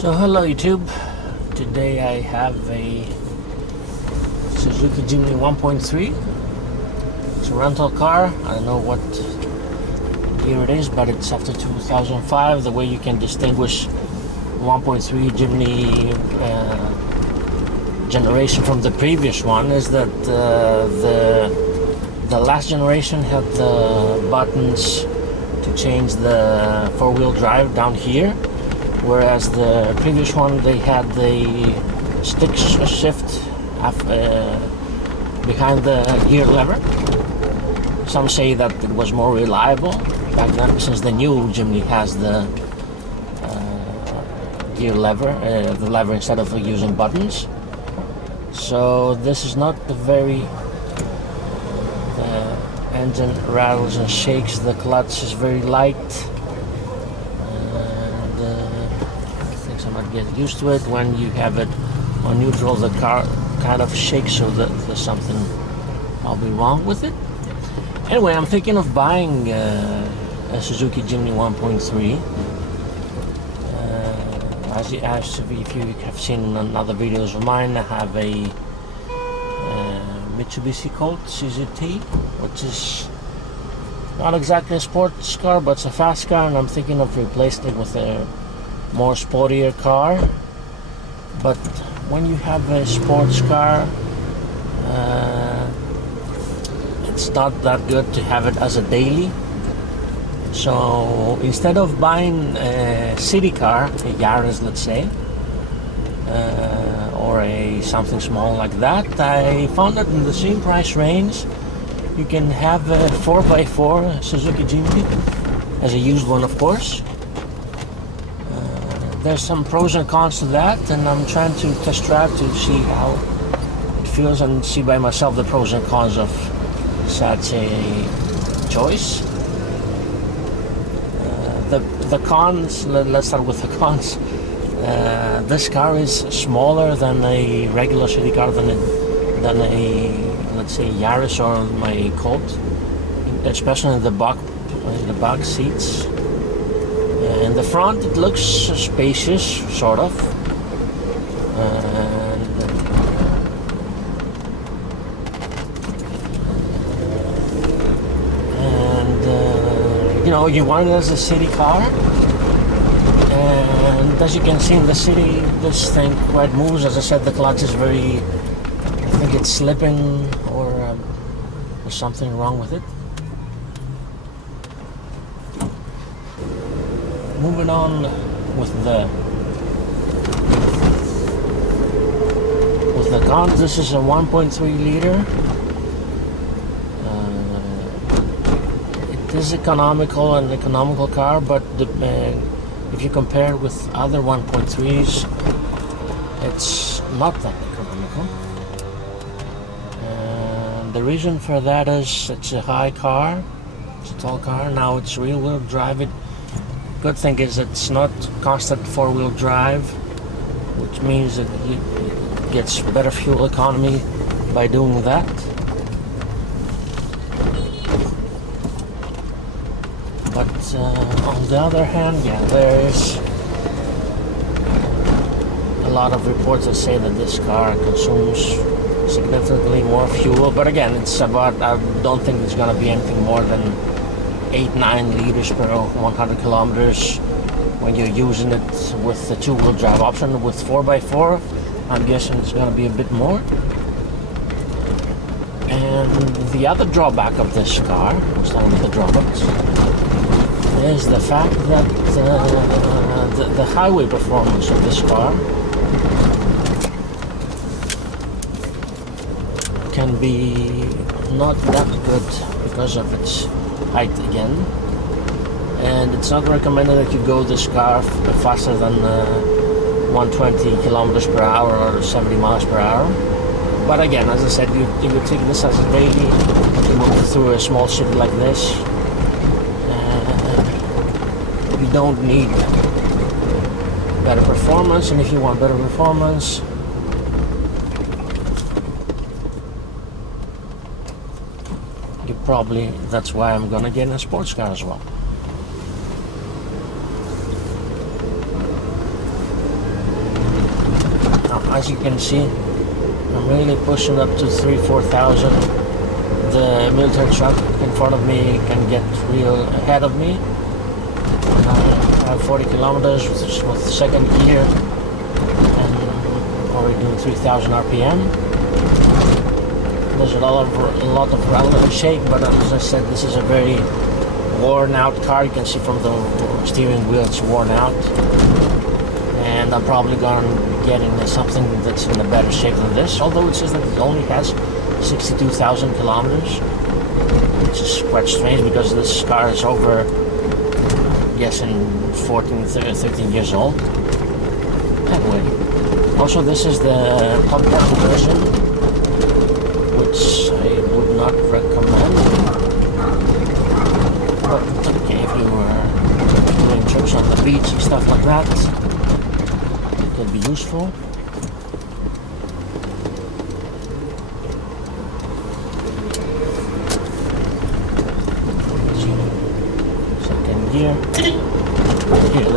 So hello YouTube, today I have a Suzuki Jimny 1.3. It's a rental car. I don't know what year it is, but it's after 2005. The way you can distinguish 1.3 Jimny generation from the previous one is that the last generation had the buttons to change the four-wheel drive down here, whereas the previous one they had the stick shift behind the gear lever. Some say that it was more reliable back then, since the new Jimny has the gear lever, the lever instead of using buttons. So this is not the very the engine rattles and shakes. The clutch is very light. I might get used to it. When you have it on neutral, the car kind of shakes, so that there's something probably wrong with it. Anyway, I'm thinking of buying a Suzuki Jimny 1.3. If you have seen in other videos of mine, I have a Mitsubishi Colt CZT, which is not exactly a sports car, but it's a fast car, and I'm thinking of replacing it with a more sportier car. But when you have a sports car, it's not that good to have it as a daily. So instead of buying a city car, a Yaris let's say, or a something small like that, I found that in the same price range you can have a 4x4 Suzuki Jimny, as a used one of course. There's some pros and cons to that, and I'm trying to test drive to see how it feels and see by myself the pros and cons of such a choice. The cons, let's start with the cons. This car is smaller than a regular city car, than a let's say Yaris or my Colt, especially in the back seats. In the front it looks spacious, sort of. You know, you want it as a city car, and as you can see in the city, this thing quite moves. As I said, the clutch is very, I think it's slipping, or there's something wrong with it. Moving on with the cons, this is a 1.3 liter. It is economical, an economical car, but if you compare it with other 1.3s, it's not that economical. And the reason for that is it's a high car, it's a tall car. Now it's rear-wheel drive. Good thing is it's not constant four-wheel drive, which means that it gets better fuel economy by doing that. But on the other hand, yeah, there is a lot of reports that say that this car consumes significantly more fuel. But again, it's about, I don't think it's going to be anything more than 8-9 liters per 100 kilometers when you're using it with the two-wheel drive option. With 4x4, I'm guessing it's going to be a bit more. And the other drawback of this car, I'm starting with the drawbacks, is the fact that the highway performance of this car can be not that good because of its height again, and it's not recommended that you go this car faster than 120 kilometers per hour or 70 miles per hour. But again, as I said, you would take this as a daily, you move through a small city like this. You don't need better performance, and if you want better performance, that's why I'm gonna get a sports car as well. as you can see, I'm really pushing up to 3,000-4,000. The military truck in front of me can get real ahead of me. And I have 40 kilometers with second gear and already doing 3,000 RPM. There's a lot of relative shake, but as I said, this is a very worn out car. You can see from the steering wheel it's worn out. And I'm probably going to be getting something that's in a better shape than this, although it says that it only has 62,000 kilometers, which is quite strange because this car is over, I'm guessing, 13 years old. Anyway, also this is the top-down version, which I would not recommend, but okay, if you were doing trips on the beach and stuff like that, it could be useful. Here,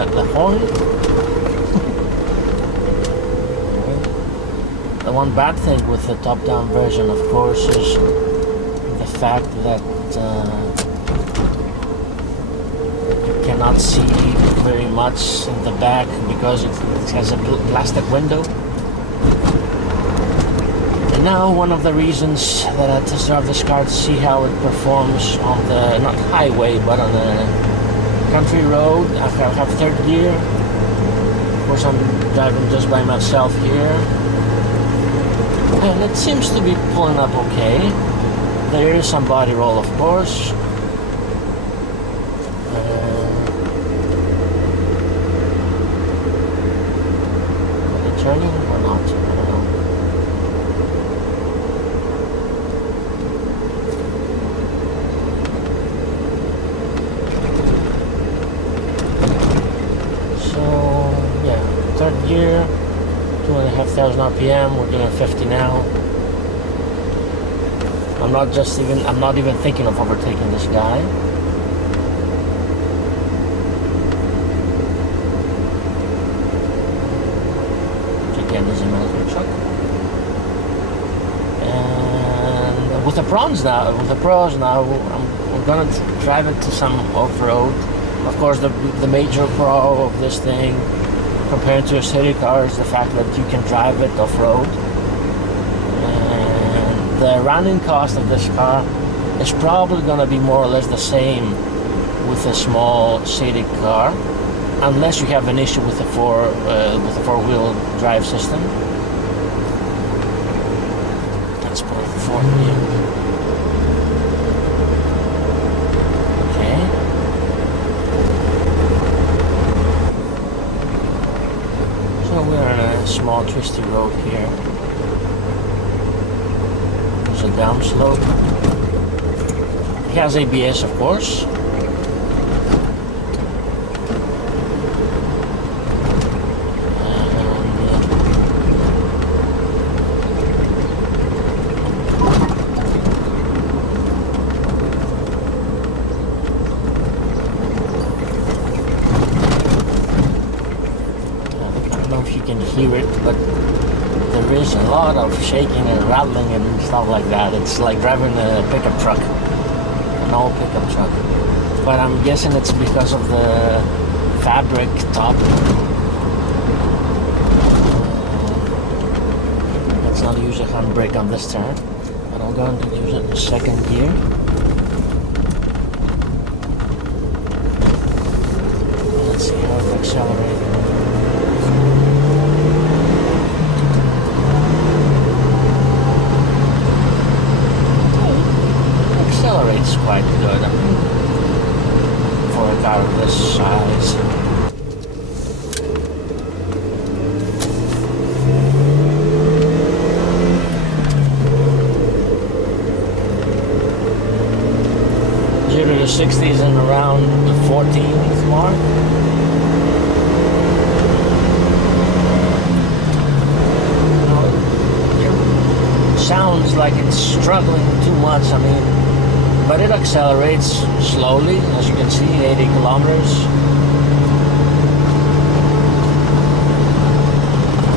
the horn. The one bad thing with the top-down version, of course, is the fact that you cannot see very much in the back because it has a plastic window. And now one of the reasons that I test drive this car to see how it performs on the, not highway, but on the country road. I have third gear. Of course, I'm driving just by myself here, and it seems to be pulling up okay. There is some body roll, of course. Are they turning or not? I don't know. Third gear, 2,500 RPM. We're doing 50 now. I'm not even thinking of overtaking this guy. Again, there's a military truck. And with the pros now, I'm gonna drive it to some off-road. Of course, the major pro of this thing, compared to a city car, is the fact that you can drive it off-road. And the running cost of this car is probably going to be more or less the same with a small city car, unless you have an issue with the four-wheel drive system. Let's put it forward here. We're on a small twisty road here. There's a downslope. It has ABS, of course. Hear it, but there is a lot of shaking and rattling and stuff like that. It's like driving a pickup truck, an old pickup truck. But I'm guessing it's because of the fabric top. Let's not use a handbrake on this turn, but I'm going to use it in second gear. Let's see how it accelerates. Accelerates quite good, I mean, for a car of this size. 0 to 60s in around the 14th mark. Sounds like it's struggling too much, I mean, but it accelerates slowly, as you can see, 80 kilometers.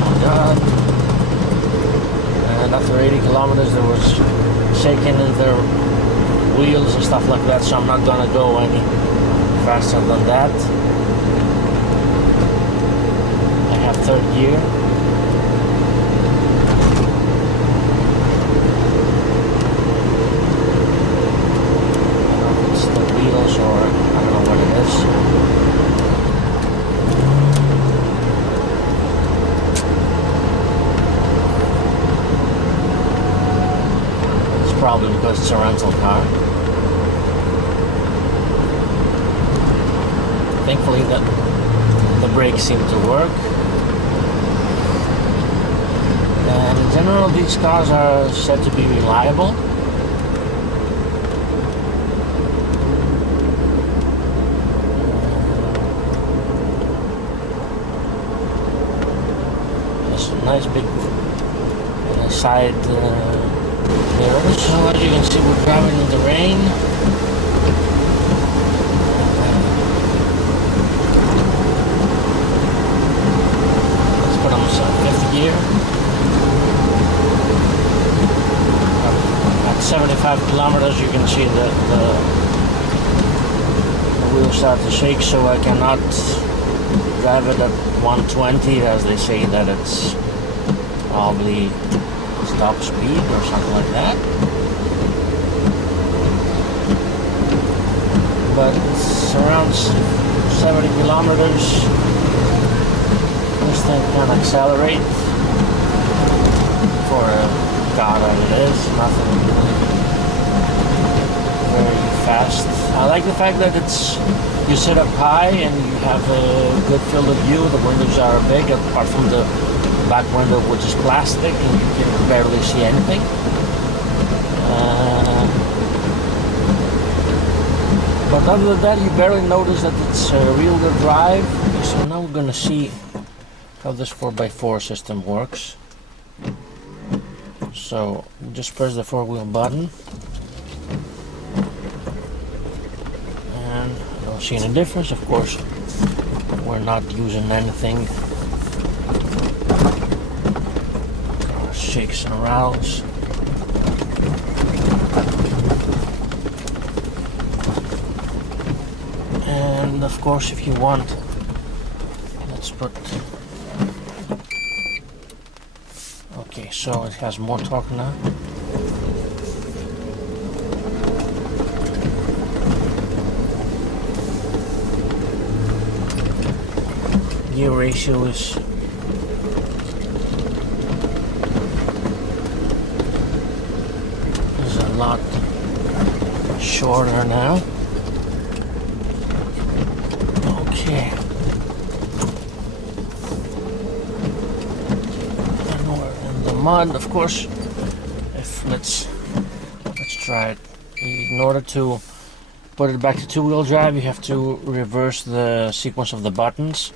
Oh God. kilometers there was shaking in their wheels and stuff like that, so I'm not gonna go any faster than that. I have third gear. I don't know if it's the wheels or I don't know what it is. Probably because it's a rental car. Thankfully the brakes seem to work. And in general these cars are said to be reliable. There's a nice big side mirrors. So as you can see, we're driving in the rain. Let's put on some fifth gear. At 75 kilometers you can see that the wheels start to shake, so I cannot drive it at 120 as they say that it's probably top speed or something like that. But it's around 70 kilometers. This thing can accelerate for a car as it is. Nothing very fast. I like the fact that you sit up high and you have a good field of view. The windows are big apart from the back window, which is plastic, and you can barely see anything. But other than that, you barely notice that it's rear-wheel drive. So now we're gonna see how this 4x4 system works. So just press the 4-wheel button, and I don't see any difference. Of course, we're not using anything. Shakes and rattles. And of course, if you want, let's put. Okay, so it has more torque now. Gear ratio is a lot shorter now. Okay. And we're in the mud, of course. Let's try it. In order to put it back to two-wheel drive, you have to reverse the sequence of the buttons.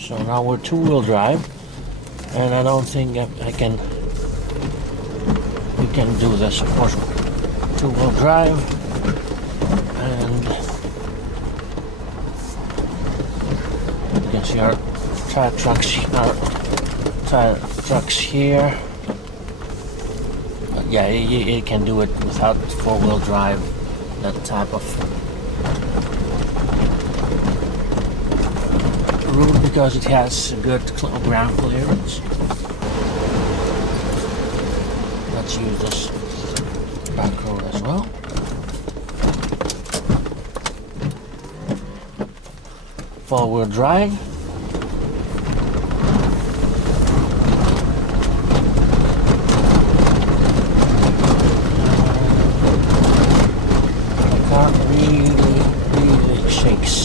So now we're two-wheel drive, and I don't think I can. We can do this, of course. Two-wheel drive, and you can see our tire trucks here. But yeah, you can do it without four-wheel drive. That type of route, because it has good ground clearance. Let's use this back road as well. Four-wheel drive. The car really shakes.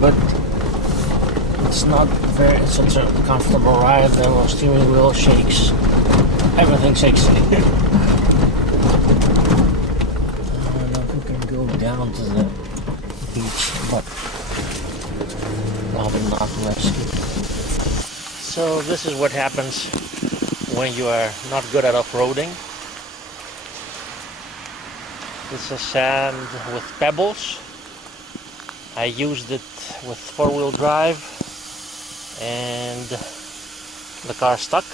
But it's not very such a comfortable ride. The steering wheel shakes. Everything shakes. I don't know if we can go down to the So this is what happens when you are not good at off-roading. This is sand with pebbles. I used it with four-wheel drive and the car stuck.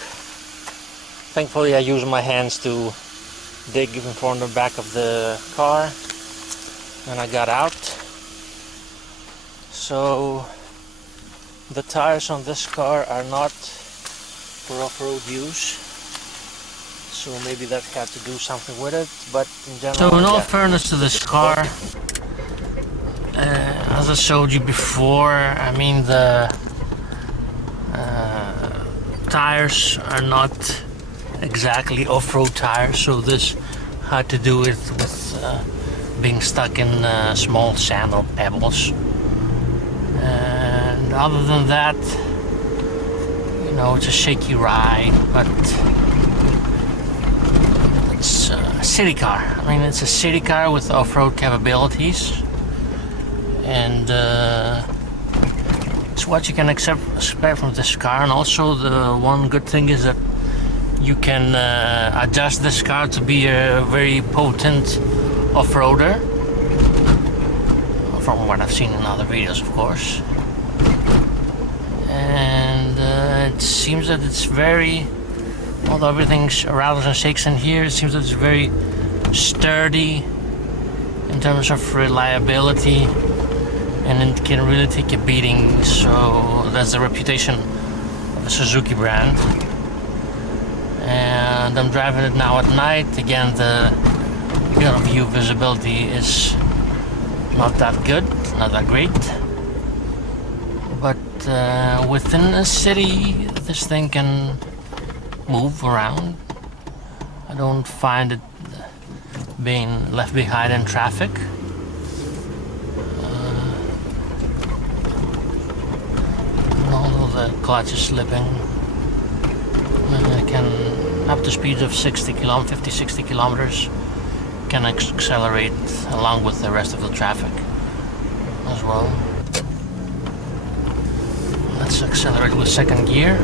Thankfully I used my hands to dig in front of the back of the car and I got out. So the tires on this car are not for off-road use, so maybe that had to do something with it, but in general... So in all fairness to this car, as I showed you before, I mean the tires are not exactly off-road tires, so this had to do it with being stuck in small sand or pebbles. And other than that, you know, it's a shaky ride, but it's a city car. I mean, it's a city car with off-road capabilities, and it's what you can expect from this car. And also the one good thing is that you can adjust this car to be a very potent off-roader, from what I've seen in other videos, of course. And it seems that it's very, although everything rattles and shakes in here, it seems that it's very sturdy in terms of reliability, and it can really take a beating. So that's the reputation of the Suzuki brand. And I'm driving it now at night. Again, the field of view visibility is not that good, not that great, but within a city this thing can move around. I don't find it being left behind in traffic. Although the clutch is slipping, I can, up to speeds of 50-60 kilometers, can accelerate along with the rest of the traffic as well. Let's accelerate with second gear.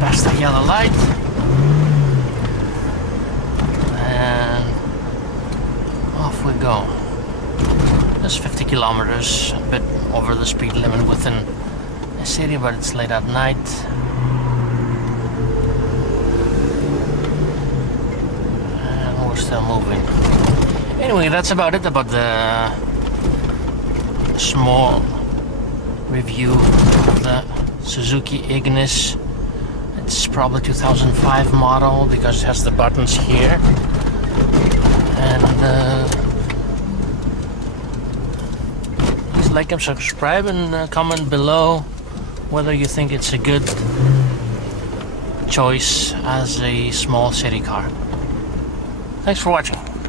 Past the yellow light, and off we go. Just 50 kilometers, a bit over the speed limit within the city, but it's late at night. And we're still moving. Anyway, that's about it about the small review of the Suzuki Ignis. It's probably 2005 model because it has the buttons here. And please like and subscribe, and comment below whether you think it's a good choice as a small city car. Thanks for watching.